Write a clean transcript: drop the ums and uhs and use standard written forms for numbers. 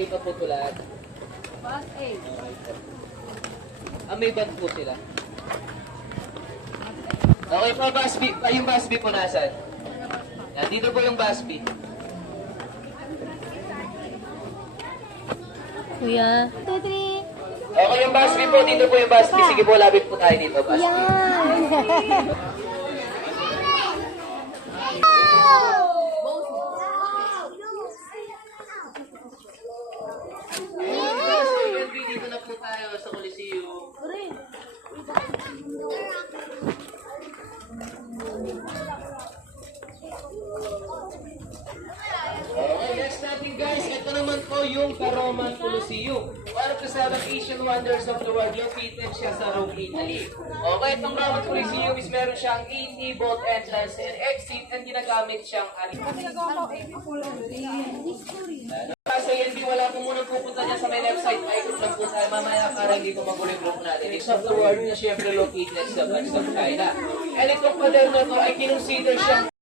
A pa po ito lahat. Bus A. May band po sila. Okay po, bus B. Yung bus B po nasan? Yan, dito po yung bus B. Kuya. 2, 3. Okay, yung bus B po. Dito po yung bus B. Sige po, labit po tayo dito, bus B. Yan. Dito na po tayo sa Coliseum. Okay, next natin guys, ito naman po yung Roman Coliseum. One of the 7 Asian wonders of the world, located siya sa Rome, Italy. Okay, itong Roman Coliseum is meron siyang 80 both entrance and exit and ginagamit siyang kasi hindi wala po muna pupunta dyan sa may left side, paikot lang po tayo mamaya para hindi ko magulo yung group natin. It's of the world na syempre located sa China. And itong pader na to ay kinonsider siyang